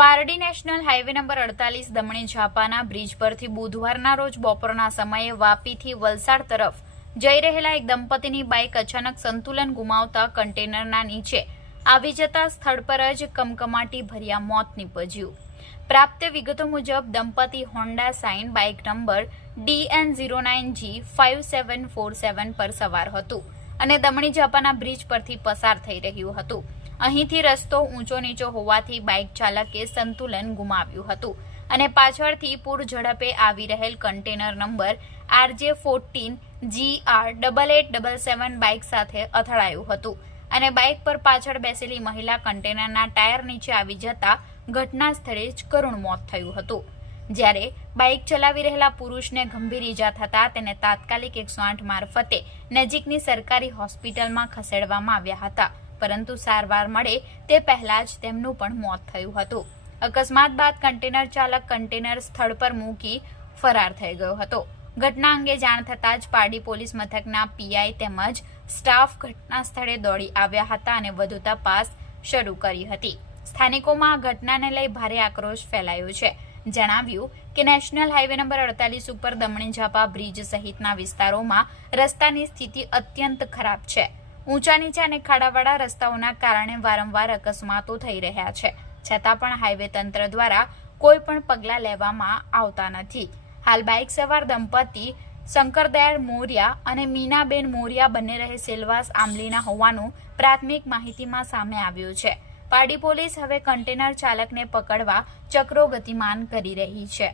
Pardi national highway number અડતાલીસ દમણી ઝાપાના bridge પરથી બુધવારના રોજ બપોરના સમયે વાપીથી વલસાડ તરફ જઈ રહેલા એક દંપતીની બાઇક અચાનક સંતુલન ગુમાવતા કન્ટેનરના નીચે આવી જતા સ્થળ પર જ કમકમાટી ભર્યા મોત નીપજ્યું. પ્રાપ્ત વિગતો મુજબ, દંપતી Honda Shine bike number DN zero nine G five seven four seven પર સવાર હતું. અને દમણી જાપાના બ્રિજ પરથી પસાર થઈ રહ્યું હતું. અહીંથી રસ્તો ઊંચો નીચો હોવાથી બાઇક ચાલકે સંતુલન ગુમાવ્યું હતું. અને પાછળથી પૂર ઝડપે આવી રહેલ container number RJ fourteen G R double eight double seven bike સાથે અથડાયું હતું. અને બાઇક પર પાછળ બેસેલી મહિલા કન્ટેનરના ટાયર નીચે આવી જતા ઘટના સ્થળે જ કરુણ મોત થયું હતું. જ્યારે બાઇક ચલાવી રહેલા પુરુષને ગંભીર ઈજા થતા તેને તાત્કાલિક એકસો આઠ મારફતે નજીકની સરકારી હોસ્પિટલમાં ખસેડવામાં આવ્યા હતા. પરંતુ સારવાર મળે તે પહેલા જ તેમનું પણ મોત થયું હતું. અકસ્માત બાદ કન્ટેનર ચાલક કન્ટેનર સ્થળ પર મૂકી ફરાર થઈ ગયો હતો. ઘટના અંગે જાણ થતાં જ પારડી પોલીસ મથકના પીઆઈ તેમજ સ્ટાફ ઘટના સ્થળે દોડી આવ્યા હતા અને વધુ તપાસ શરૂ કરી હતી. સ્થાનિકોમાં આ ઘટનાને લઈ ભારે આક્રોશ ફેલાયો છે. જણાવ્યું કે નેશનલ હાઈવે નંબર અડતાલીસ ઉપર દમણી ઝાપા બ્રિજ સહિતના વિસ્તારોમાં રસ્તાની સ્થિતિ અત્યંત ખરાબ છે. ઊંચા નીચા અને ખાડાવાળા રસ્તાઓના કારણે વારંવાર અકસ્માતો થઈ રહ્યા છે. છતાં પણ હાઈવે તંત્ર દ્વારા કોઈ પણ પગલાં લેવામાં આવતા નથી. હાલ બાઇક સવાર દંપતી શંકરદયાળ મોરિયા અને મીનાબેન મોરિયા બંને રહે સેલવાસ આમલીના હોવાનું પ્રાથમિક માહિતીમાં સામે આવ્યું છે. પારડી પોલીસ હવે કન્ટેનર ચાલકને પકડવા ચક્રો ગતિમાન કરી રહી છે.